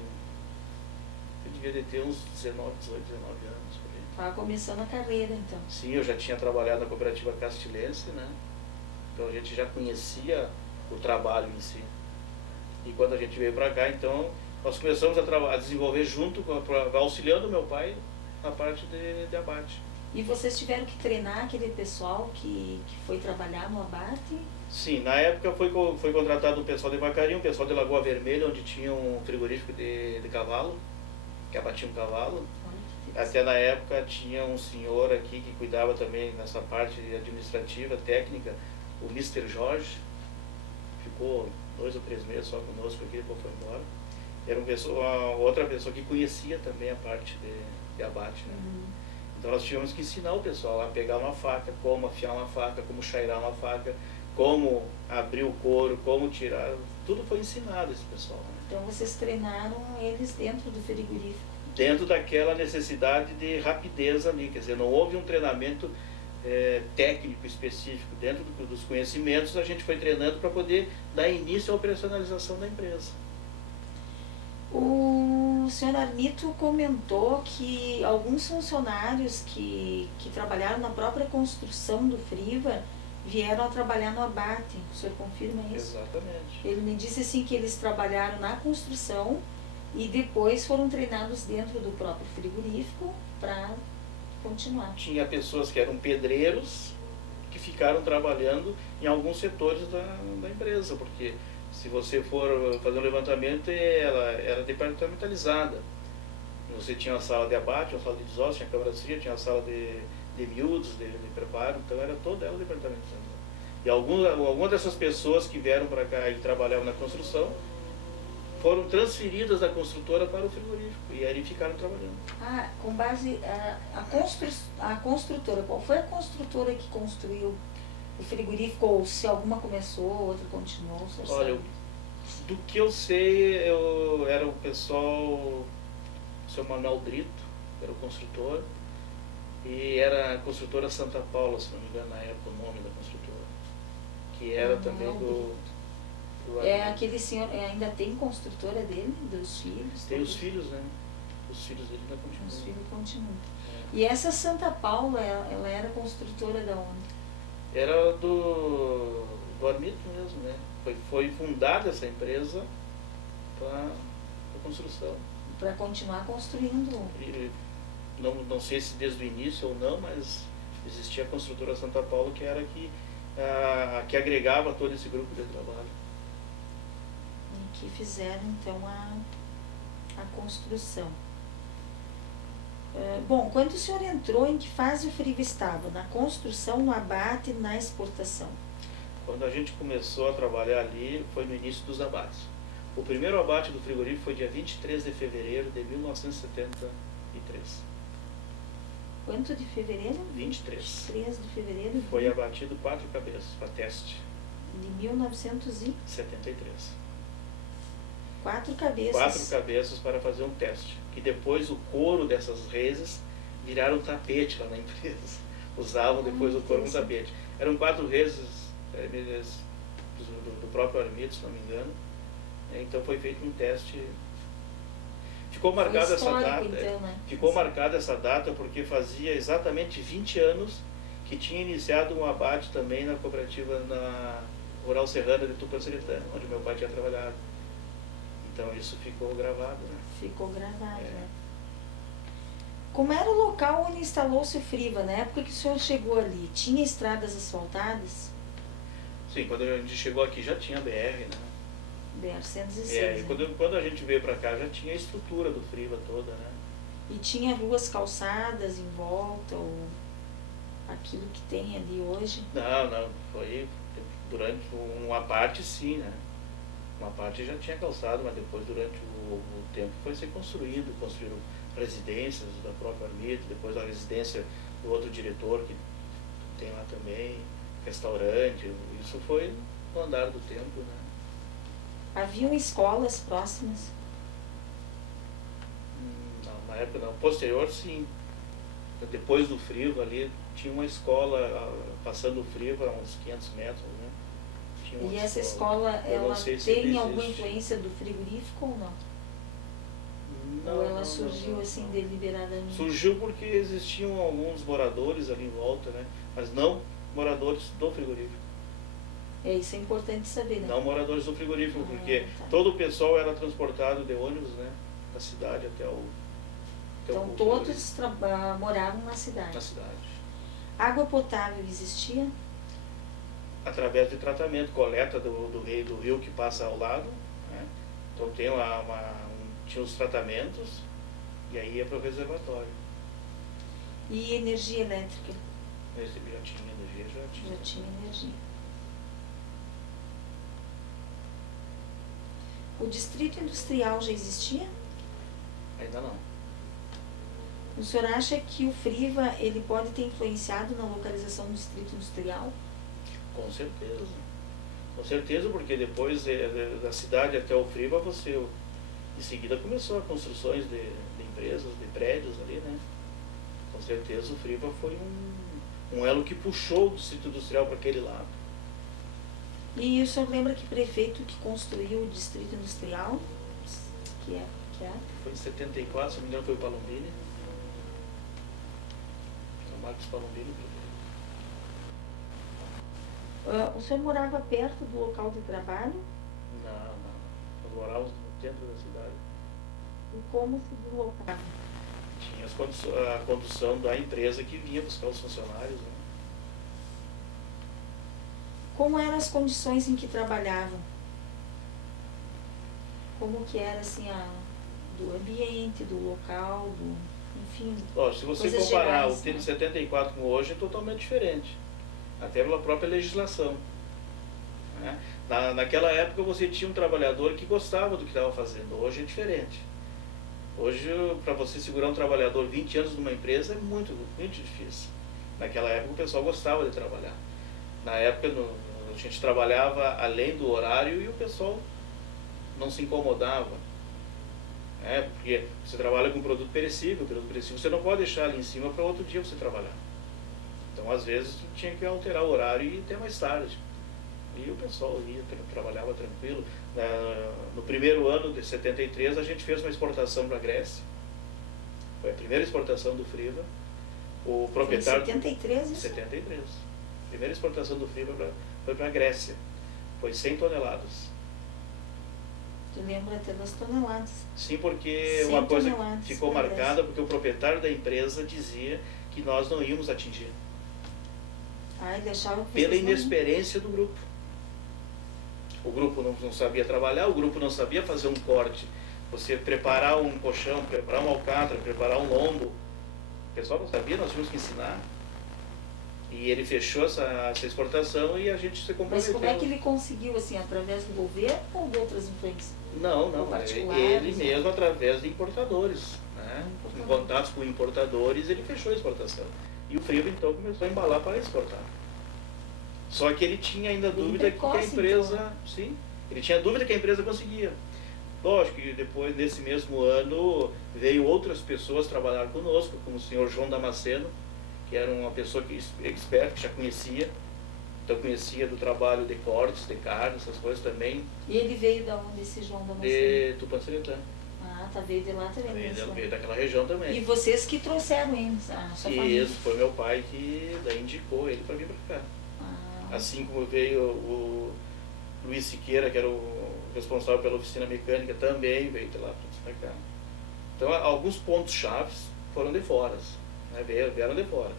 devia ter uns 19 anos por aí. Estava começando a carreira, então. Sim, eu já tinha trabalhado na cooperativa Castilhense, né? Então a gente já conhecia o trabalho em si. E quando a gente veio para cá, então, nós começamos a desenvolver junto, auxiliando o meu pai na parte de abate. E vocês tiveram que treinar aquele pessoal que foi trabalhar no abate? Sim, na época foi contratado um pessoal de Vacaria, um pessoal de Lagoa Vermelha, onde tinha um frigorífico de cavalo, que abatia um cavalo. Até na época tinha um senhor aqui que cuidava também nessa parte administrativa, técnica, o Mr. Jorge. Ficou 2 ou 3 meses só conosco aqui, depois foi embora. Era outra pessoa que conhecia também a parte de abate, né? Então nós tínhamos que ensinar o pessoal a pegar uma faca, como afiar uma faca, como chairar uma faca, como abrir o couro, como tirar. Tudo foi ensinado esse pessoal, né? Então vocês treinaram eles dentro do frigorífico? Dentro daquela necessidade de rapidez ali, quer dizer, não houve um treinamento técnico específico. Dentro dos conhecimentos a gente foi treinando para poder dar início à operacionalização da empresa. O senhor Armito comentou que alguns funcionários que trabalharam na própria construção do Friva vieram a trabalhar no abate. O senhor confirma isso? Exatamente. Ele me disse assim que eles trabalharam na construção e depois foram treinados dentro do próprio frigorífico para continuar. Tinha pessoas que eram pedreiros que ficaram trabalhando em alguns setores da empresa, porque se você for fazer um levantamento, ela era departamentalizada. Você tinha uma sala de abate, uma sala de desossos, tinha câmara fria, tinha uma sala de miúdos, de preparo, então era toda ela departamentalizada. E algumas dessas pessoas que vieram para cá e trabalhavam na construção foram transferidas da construtora para o frigorífico e aí ficaram trabalhando. Com base a construtora, qual foi a construtora que construiu o frigorífico, ou se alguma começou, outra continuou? Olha, do que eu sei, era o pessoal, o seu Manuel Brito, era o construtor, e era a construtora Santa Paula, se não me engano, na época o nome da construtora, que era também do aquele senhor, ainda tem construtora dele, dos filhos? Tem os filhos, né? Os filhos dele ainda continuam. Os filhos continuam. E essa Santa Paula, ela era construtora de onde? Era do Armito mesmo, né? Foi fundada essa empresa para construção. Para continuar construindo. E não sei se desde o início ou não, mas existia a construtora Santa Paula, que era que agregava todo esse grupo de trabalho. E que fizeram então a construção. Bom, quando o senhor entrou, em que fase o Friva estava? Na construção, no abate, na exportação? Quando a gente começou a trabalhar ali, foi no início dos abates. O primeiro abate do frigorífico foi dia 23 de fevereiro de 1973. Quanto de fevereiro? 23. 23 de fevereiro. Foi abatido 4 cabeças para teste. De 1973. 73. 4 cabeças. 4 cabeças para fazer um teste. E depois o couro dessas reses viraram tapete lá na empresa. Usavam depois o couro como tapete. Eram 4 reses do próprio Armito, se não me engano. Então foi feito um teste. Ficou marcada essa data. Então, né? Ficou marcada essa data porque fazia exatamente 20 anos que tinha iniciado um abate também na cooperativa na Rural Serrana de Tupanciretã, onde meu pai tinha trabalhado. Então isso ficou gravado, né? Ficou gravado, né? Como era o local onde instalou-se o Friva, na época que o senhor chegou ali? Tinha estradas asfaltadas? Sim, quando a gente chegou aqui já tinha BR, né? BR-106, E né? quando a gente veio para cá já tinha a estrutura do Friva toda, né? E tinha ruas calçadas em volta, ou aquilo que tem ali hoje? Não, foi durante uma parte sim, né? Uma parte já tinha calçado, mas depois durante o tempo foi se construíram residências da própria Armito, depois a residência do outro diretor que tem lá também, restaurante, isso foi no andar do tempo, né? Haviam escolas próximas? Não, na época não. Posterior sim. Depois do Friva ali, tinha uma escola passando o Friva a uns 500 metros, né? E essa escola, ela tem alguma existe. influência do frigorífico ou não? Não, ou ela não, surgiu não. assim deliberadamente? Surgiu porque existiam alguns moradores ali em volta, né? Mas não moradores do frigorífico. Isso é importante saber, né? Não moradores do frigorífico, porque tá. todo o pessoal era transportado de ônibus, né? Da cidade até o Então todos moravam na cidade. na cidade. Água potável existia? Através de tratamento, coleta do rio que passa ao lado, né? Então tem lá tinha os tratamentos e aí ia para o reservatório. E energia elétrica? Já tinha energia, Já tinha energia. O distrito industrial já existia? Ainda não. O senhor acha que o Friva ele pode ter influenciado na localização do distrito industrial? Com certeza. Com certeza, porque depois da cidade até o Friva, em seguida começou a construções de empresas, de prédios ali, né? Com certeza o Friva foi um elo que puxou o distrito industrial para aquele lado. E o senhor lembra que prefeito que construiu o distrito industrial? Que é? Foi em 74, se não me engano, foi o Palombini. O Marcos Palombini. O senhor morava perto do local de trabalho? Não. Nós morávamos no centro da cidade. E como se deslocava? Tinha a condução da empresa que vinha buscar os funcionários, né? Como eram as condições em que trabalhavam? Como que era assim do ambiente, do local, enfim. Se você coisas comparar gerais, o tempo de né? 74 com hoje, é totalmente diferente. Até pela própria legislação, né? Naquela época você tinha um trabalhador que gostava do que estava fazendo, hoje é diferente. Hoje, para você segurar um trabalhador 20 anos numa empresa é muito, muito difícil. Naquela época o pessoal gostava de trabalhar. Na época a gente trabalhava além do horário e o pessoal não se incomodava. Porque você trabalha com produto perecível você não pode deixar ali em cima para outro dia você trabalhar. Então às vezes tinha que alterar o horário e ir até mais tarde. E o pessoal trabalhava tranquilo. No primeiro ano de 73 a gente fez uma exportação para a Grécia. Foi a primeira exportação do Friva. O proprietário... Foi em 73 isso? 73. primeira exportação do frio foi para a Grécia. Foi 100 toneladas. Tu lembra até das toneladas. Sim, porque 100 uma coisa toneladas, ficou parece. marcada, porque o proprietário da empresa dizia que nós não íamos atingir. Ah, ele achava que Pela vocês não- inexperiência do grupo. O grupo não sabia trabalhar, o grupo não sabia fazer um corte. Você preparar um colchão, preparar um alcatra, preparar um lombo. O pessoal não sabia, nós tínhamos que ensinar. E ele fechou essa exportação e a gente se Mas comprometeu. como é que ele conseguiu, assim, através do governo ou de outras influências? Não, Ou particulares, ele né? mesmo através de importadores. Né? Em Importador. contatos com importadores, ele fechou a exportação. E o Friva então começou a embalar para exportar. Só que ele tinha ainda Bem dúvida que a precoce, empresa... então. Sim, ele tinha dúvida que a empresa conseguia. Lógico que depois, nesse mesmo ano, veio outras pessoas trabalhar conosco, como o senhor João Damasceno, que era uma pessoa expert, que já conhecia. Então conhecia do trabalho de cortes, de carne, essas coisas também, E ele veio da onde, esse João Damasceno? de Tupanciretã. Ah, tá, veio de lá também. Veio né? daquela região também. E vocês que trouxeram eles, a sua família? Isso, foi meu pai que daí indicou ele para vir para cá. Ah, Assim como veio o Luiz Siqueira, que era o responsável pela oficina mecânica, também veio de lá para cá. Então, alguns pontos chaves foram de fora, né? Vieram de fora.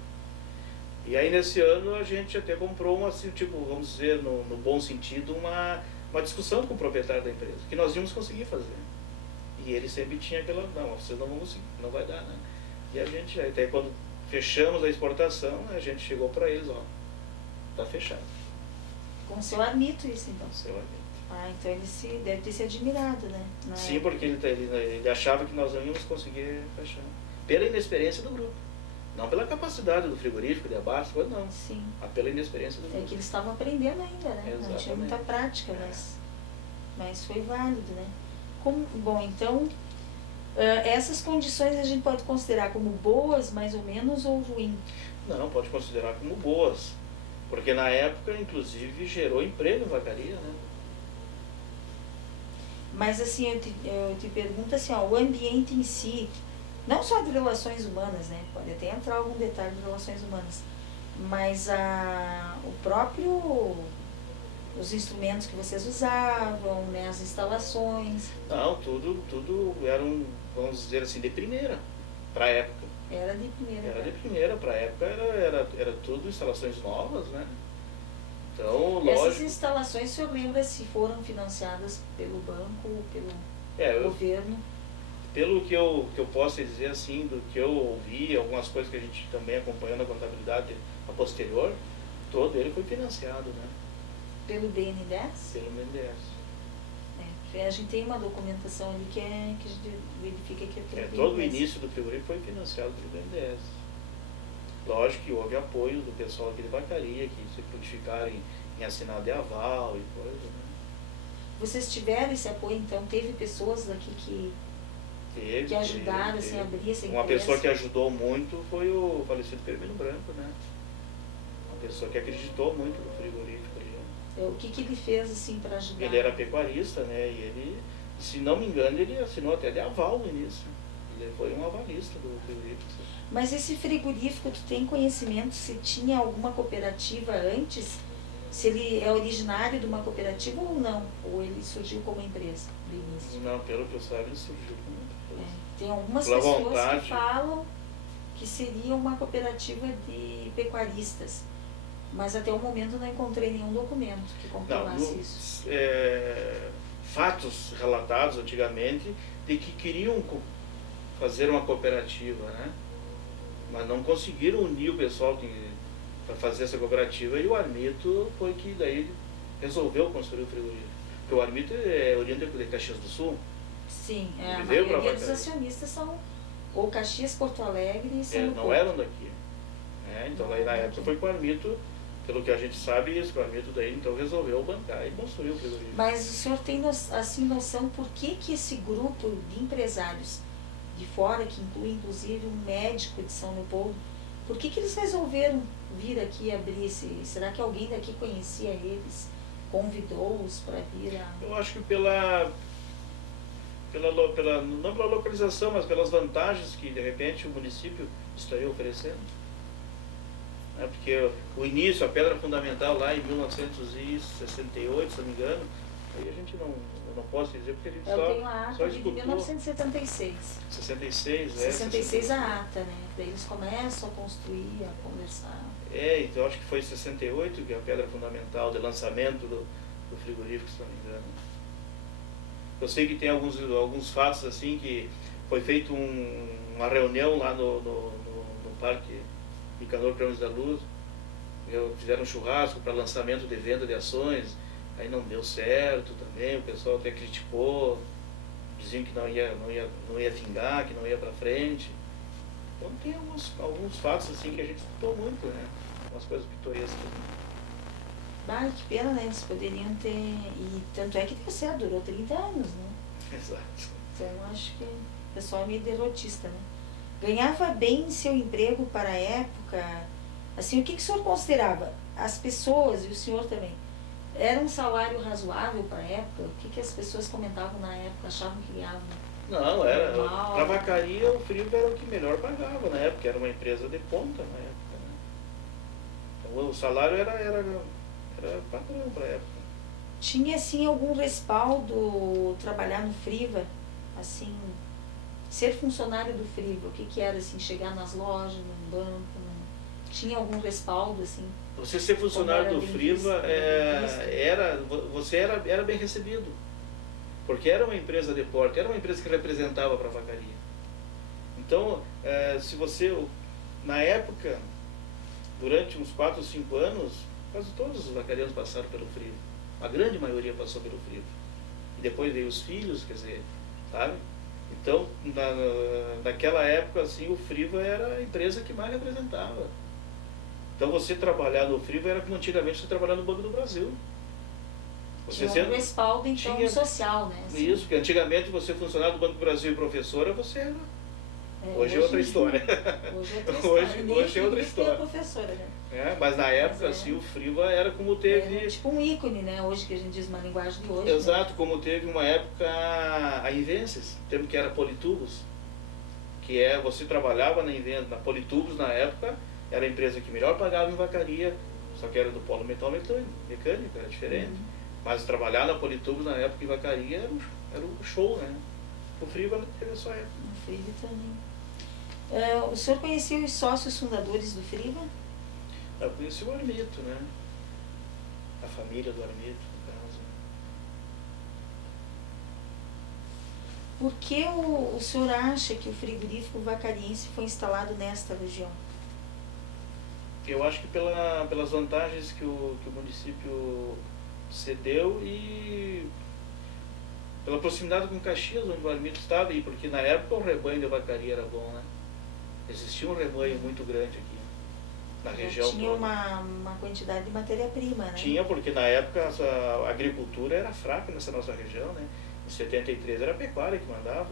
E aí, nesse ano, a gente até comprou uma, assim, tipo, vamos dizer, no bom sentido, uma discussão com o proprietário da empresa, que nós íamos conseguir fazer. E ele sempre tinha aquela, não, vocês não vão conseguir, não vai dar, né? E a gente, até quando fechamos a exportação, a gente chegou para eles, ó, tá fechado. com o seu Armito isso, então. Seu amigo. Ah, então ele deve ter se admirado, né? Na Sim, época. porque ele achava que nós não íamos conseguir fechar. Pela inexperiência do grupo. Não pela capacidade do frigorífico, de abate, não. Sim. Mas pela inexperiência do É grupo. que eles estavam aprendendo ainda, né? Não tinha Exatamente. muita prática, mas foi válido, né? Bom, então, essas condições a gente pode considerar como boas, mais ou menos, ou ruim? Não, pode considerar como boas. Porque na época, inclusive, gerou emprego em vacaria, né? Mas assim, eu te pergunto assim, ó, o ambiente em si, não só de relações humanas, né? Pode até entrar algum detalhe de relações humanas, mas o próprio, os instrumentos que vocês usavam, né? As instalações, Não, tudo eram, vamos dizer assim, de primeira, para a época. era de primeira. Era né? de primeira, para a época era tudo instalações novas, né? Então, Essas lógico. instalações, o senhor lembra se foram financiadas pelo banco ou pelo É, governo? pelo que eu posso dizer assim, do que eu ouvi, algumas coisas que a gente também acompanhou na contabilidade a posterior, todo ele foi financiado, né? Pelo BNDES? Pelo BNDES. A gente tem uma documentação ali que a gente verifica que é pelo BNDES. Todo o início do frigorífico foi financiado pelo BNDES. Lógico que houve apoio do pessoal aqui de Vacaria, que se prontificaram em assinar de aval e coisa, né? Vocês tiveram esse apoio, então? Teve pessoas daqui que ajudaram assim, a abrir essa empresa? Uma pessoa que ajudou muito foi o falecido Firmino Branco, né? Uma pessoa que acreditou muito no frigorífico ali. O que ele fez assim para ajudar? Ele era pecuarista, né? E ele, se não me engano, ele assinou até de aval no início. Ele foi um avalista do frigorífico. Mas esse frigorífico, tu tem conhecimento se tinha alguma cooperativa antes? Se ele é originário de uma cooperativa ou não? Ou ele surgiu como empresa do início? Não, pelo que eu saiba, ele surgiu como empresa. Tem algumas Pela pessoas vontade. que falam que seria uma cooperativa de pecuaristas. Mas até o momento não encontrei nenhum documento que Não, comprovasse isso. fatos relatados antigamente de que queriam fazer uma cooperativa, né? Mas não conseguiram unir o pessoal para fazer essa cooperativa, e o Armito foi que daí resolveu construir o frigorífico. Porque o Armito é oriundo de Caxias do Sul. Sim, a Ele veio pra maioria dos Vacaria. acionistas são ou Caxias, Porto Alegre e São Não Leopoldo. eram daqui. Né? Então aí na época foi com o Armito, pelo que a gente sabe, isso, que o Armito daí então resolveu bancar e construiu o frigorífico. Mas o senhor tem assim, noção por que esse grupo de empresários de fora, que inclui inclusive um médico de São Leopoldo, por que eles resolveram vir aqui abrir será que alguém daqui conhecia eles, convidou-os para vir a... Eu acho que não pela localização, mas pelas vantagens que de repente o município estaria oferecendo. né? Porque o início, a pedra fundamental lá em 1968, se não me engano, aí a gente não, eu não posso dizer porque a gente Eu tenho a só ata de escutou. 1976. 66, 66 a ata, né? Daí eles começam a construir, a conversar. Então eu acho que foi em 68 que é a pedra fundamental de lançamento do frigorífico, se não me engano. Eu sei que tem alguns fatos assim que foi feito uma reunião lá no Parque Nicanor Cramos da Luz, fizeram um churrasco para lançamento de venda de ações, aí não deu certo também, o pessoal até criticou, diziam que não ia vingar, que não ia para frente. Então tem alguns fatos assim que a gente escutou muito, né? Umas coisas pitorescas. Bah, que pena, né? Eles poderiam ter. E tanto é que deu certo, durou 30 anos, né? Exato. Então eu acho que o pessoal é meio derrotista, né? Ganhava bem seu emprego para a época. Assim, o que o senhor considerava? As pessoas, e o senhor também, era um salário razoável para a época? O que as pessoas comentavam na época, achavam que ganhavam? Não, era. Normal. Para a vacaria o Friva era o que melhor pagava na época, era uma empresa de ponta na época. Né? Então o salário era padrão para a época. Tinha, assim, algum respaldo trabalhar no Friva? Assim, ser funcionário do Friva, o que era, assim, chegar nas lojas, no banco? Tinha algum respaldo, assim? Você ser funcionário do Friva, visto? você era bem recebido. Porque era uma empresa de porte, era uma empresa que representava para a vacaria. Então, se você, na época, durante uns 4 ou 5 anos, quase todos os vacarianos passaram pelo Friva. A grande maioria passou pelo Friva. E depois veio os filhos, quer dizer, sabe? Então, naquela época, assim, o Friva era a empresa que mais representava. Então, você trabalhar no Friva era como antigamente você trabalhar no Banco do Brasil. Você tinha um respaldo, então, social, né? Assim. Isso, porque antigamente você funcionário do Banco do Brasil e professora, você era... Hoje é outra história. Hoje é outra história. Hoje é outra história. Professora, né? Mas na época, assim, o Friva era como teve... Era tipo um ícone, né? Hoje, que a gente diz uma linguagem de hoje. Exato, né? como teve uma época a Invences, termo que era Politubos, que você trabalhava na Politubos na época, era a empresa que melhor pagava em vacaria, só que era do polo metal mecânico, era diferente. Mas trabalhar na Politubos na época em vacaria era um show, né? O Friva teve a sua época. O Friva também. O senhor conhecia os sócios fundadores do Friva? Eu conheci o Armito, né? A família do Armito, no caso. Por que o senhor acha que o frigorífico vacariense foi instalado nesta região? Eu acho que pelas vantagens que o município cedeu e pela proximidade com Caxias, onde o Armito estava, e porque na época o rebanho de vacaria era bom, né? Existia um rebanho muito grande aqui, na região tinha toda. uma quantidade de matéria-prima, né? Tinha, porque na época a agricultura era fraca nessa nossa região, né? Em 73 era a pecuária que mandava.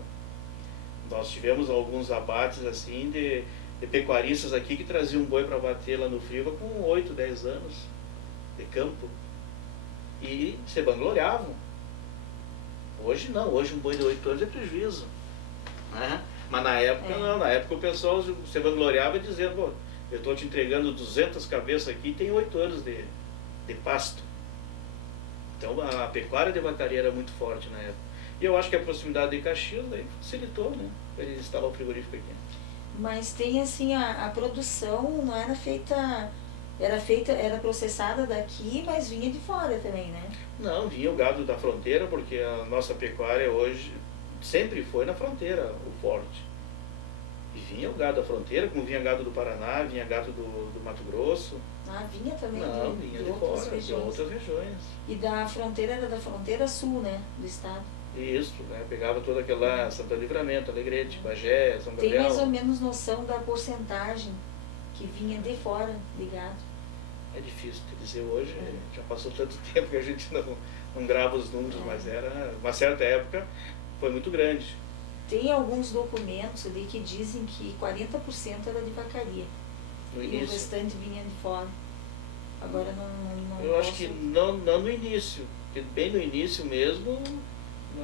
Nós tivemos alguns abates assim de pecuaristas aqui que traziam um boi para bater lá no Friva com 8, 10 anos de campo. E se vangloriavam. Hoje não, hoje um boi de 8 anos é prejuízo. Né? Mas na época não, na época o pessoal se vangloriava dizendo, pô, eu estou te entregando 200 cabeças aqui e tem 8 anos de pasto. Então a pecuária de vacaria era muito forte na época. E eu acho que a proximidade de Caxias daí facilitou, né? Para ele instalar o frigorífico aqui. Mas tem assim, a produção não era feita, era processada daqui, mas vinha de fora também, né? Não, vinha o gado da fronteira, porque a nossa pecuária hoje sempre foi na fronteira, o forte. E vinha o gado da fronteira, como vinha gado do Paraná, vinha gado do Mato Grosso. Ah, vinha também Não, vinha de outras fora, de outras regiões. E da fronteira, era da fronteira sul, né, do estado. Isso, né? Pegava toda aquela Santa Livramento, Alegrete, Bagé, São Gabriel. Tem mais ou menos noção da porcentagem que vinha de fora de gado? É difícil te dizer hoje, já passou tanto tempo que a gente não grava os números, mas era, uma certa época, foi muito grande. Tem alguns documentos ali que dizem que 40% era de vacaria. No e início. o restante vinha de fora. Agora não Eu acho que não no início, porque bem no início mesmo,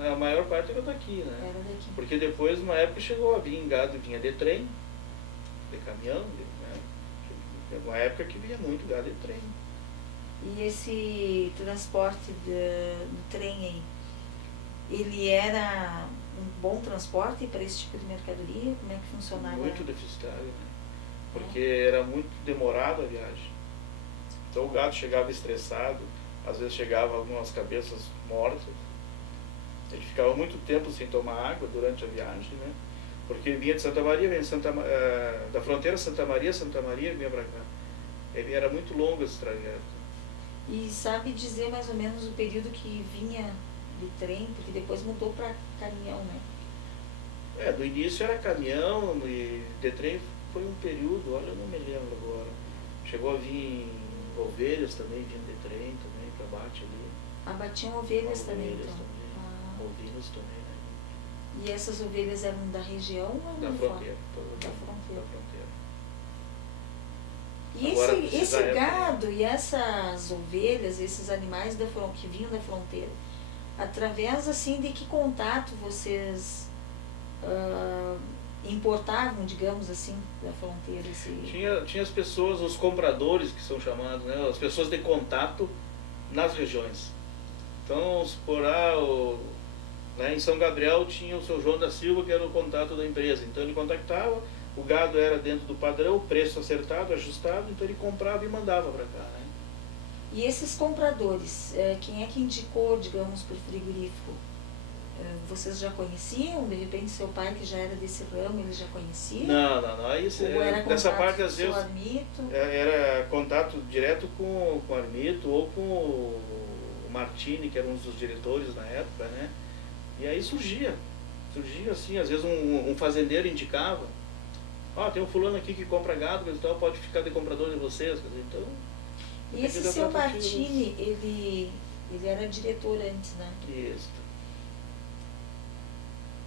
a maior parte era daqui, né? Era daqui. Porque depois, numa época, chegou a vir gado, vinha de trem, de caminhão, né? Teve uma época que vinha muito gado de trem. E esse transporte do trem aí, ele era um bom transporte para esse tipo de mercadoria? Como é que funcionava? Muito deficitário, né? Porque era muito demorado a viagem. Então o gado chegava estressado, às vezes chegava algumas cabeças mortas. Ele ficava muito tempo sem tomar água durante a viagem, né? Porque vinha de Santa Maria, vinha de da fronteira Santa Maria, vinha para cá. Ele era muito longo esse trajeto. E sabe dizer mais ou menos o período que vinha de trem, porque depois mudou para caminhão, né? Do início era caminhão e de trem foi um período, olha, eu não me lembro agora. Chegou a vir ovelhas também, vindo de trem também, para Abate ali. Abatiam ovelhas também, então. Também, Ah. ovinos também, né? E essas ovelhas eram da região ou Da não? fronteira. Da fronteira. Da fronteira. E Agora, esse gado e essas ovelhas, esses animais que vinham da fronteira, através assim de que contato vocês importavam, digamos assim, da fronteira? Tinha as pessoas, os compradores que são chamados, né? As pessoas de contato nas regiões. Então, lá em São Gabriel tinha o seu João da Silva, que era o contato da empresa. Então ele contactava, o gado era dentro do padrão, o preço acertado, ajustado, então ele comprava e mandava para cá, né? E esses compradores, quem é que indicou, digamos, para o frigorífico? Vocês já conheciam? De repente seu pai, que já era desse ramo, ele já conhecia? Não. Ou era Nessa contato parte, às do vezes, seu Armito? era contato direto com o Armito ou com o Martini, que era um dos diretores na época, né? E aí surgia assim, às vezes um fazendeiro indicava, tem um fulano aqui que compra gado, então pode ficar de comprador de vocês. Então, e esse seu Martini, ele era diretor antes, né? Isso.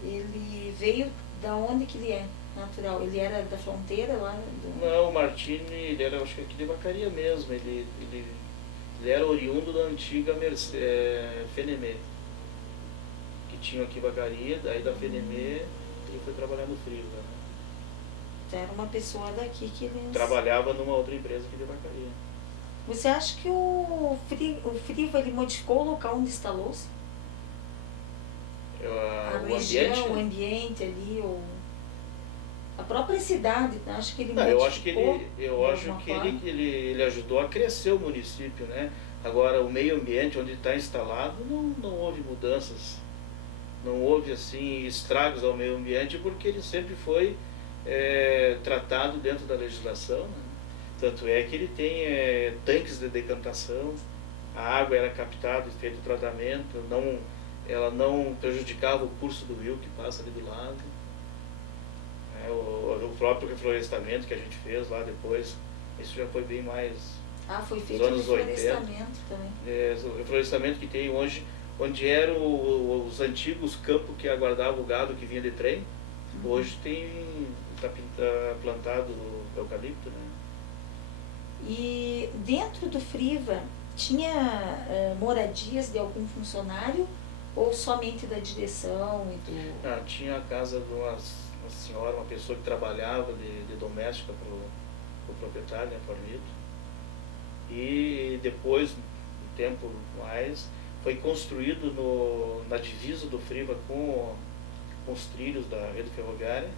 Ele veio da onde que ele é natural? Ele era da fronteira lá? Não, o Martini, ele era, acho que aqui de Vacaria mesmo, ele era oriundo da antiga Fenemê, que tinha aqui em Vacaria, daí da Fenemê ele foi trabalhar no Friva, né? Então era uma pessoa daqui que ele... Trabalhava numa outra empresa aqui de Vacaria. Você acha que o Friva ele modificou o local onde instalou-se? A região, o ambiente ali, ou a própria cidade, acho que ele modificou. Eu acho que ele ajudou a crescer o município, né? Agora, o meio ambiente onde está instalado, não houve mudanças, não houve assim estragos ao meio ambiente, porque ele sempre foi tratado dentro da legislação, né? Tanto é que ele tem tanques de decantação, a água era captada e feito o tratamento, ela não prejudicava o curso do rio que passa ali do lado. O próprio reflorestamento que a gente fez lá depois, isso já foi bem mais... foi feito anos reflorestamento 80. Também. O reflorestamento que tem hoje, onde eram os antigos campos que aguardavam o gado que vinha de trem, hoje está plantado eucalipto, né? E dentro do Friva, tinha moradias de algum funcionário ou somente da direção? Tinha a casa de uma senhora, uma pessoa que trabalhava de doméstica para o proprietário, né, para o Armito. E depois, um tempo mais, foi construído na divisa do Friva com os trilhos da rede ferroviária,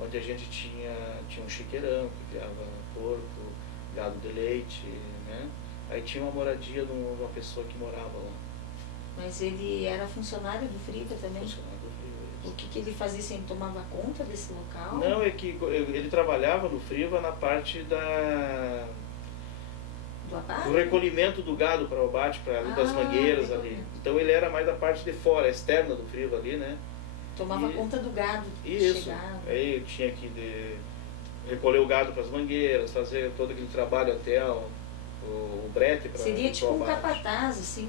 onde a gente tinha um chiqueirão que criava porco, gado de leite, né? Aí tinha uma moradia de uma pessoa que morava lá. Mas ele era funcionário do Friva também? Funcionário do Friva. O que ele fazia? Assim, ele tomava conta desse local? Não, é que ele trabalhava no Friva na parte do recolhimento do gado para o abate, das mangueiras ali. Então ele era mais da parte de fora, externa do Friva ali, né? Tomava conta do gado que chegava. Aí eu tinha que recolher o gado para as mangueiras, fazer todo aquele trabalho até o brete para... Seria tipo um capataz, assim?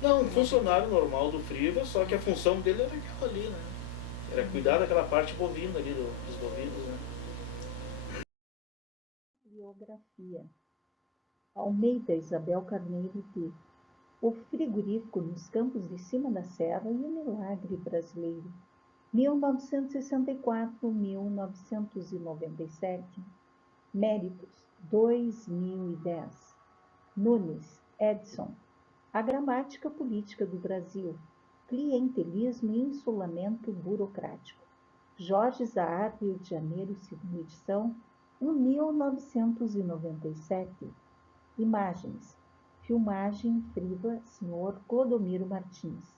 Não, um funcionário normal do Friva, só que a função dele era aquela ali, né? Era cuidar daquela parte bovina ali, dos bovinos, né? Biografia. Almeida Isabel Carneiro de O Frigorífico nos Campos de Cima da Serra e o Milagre Brasileiro, 1964-1997. Méritos. 2010. Nunes, Edson. A gramática política do Brasil. Clientelismo e insulamento burocrático. Jorge Zahar, Rio de Janeiro, segunda edição, em 1997. Imagens. Filmagem Friva, Sr. Clodomiro Martins.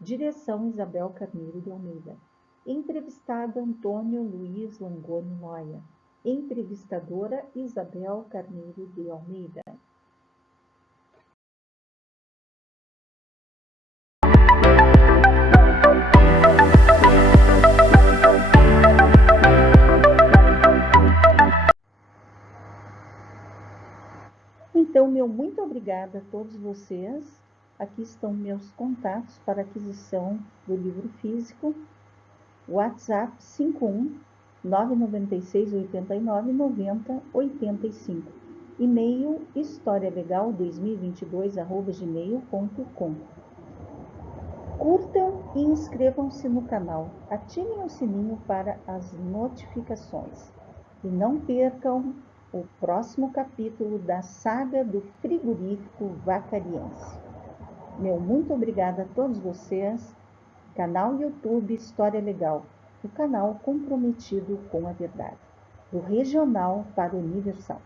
Direção Isabel Carneiro de Almeida. Entrevistado Antônio Luiz Langoni Noia. Entrevistadora Isabel Carneiro de Almeida. Então, meu muito obrigada a todos vocês. Aqui estão meus contatos para aquisição do livro físico. WhatsApp 51 996 89 90 85. E-mail historialegal2022@gmail.com. Curtam e inscrevam-se no canal. Ativem o sininho para as notificações. E não percam o próximo capítulo da saga do frigorífico vacariense. Meu muito obrigada a todos vocês. Canal YouTube História Legal, o canal comprometido com a verdade, do regional para o universal.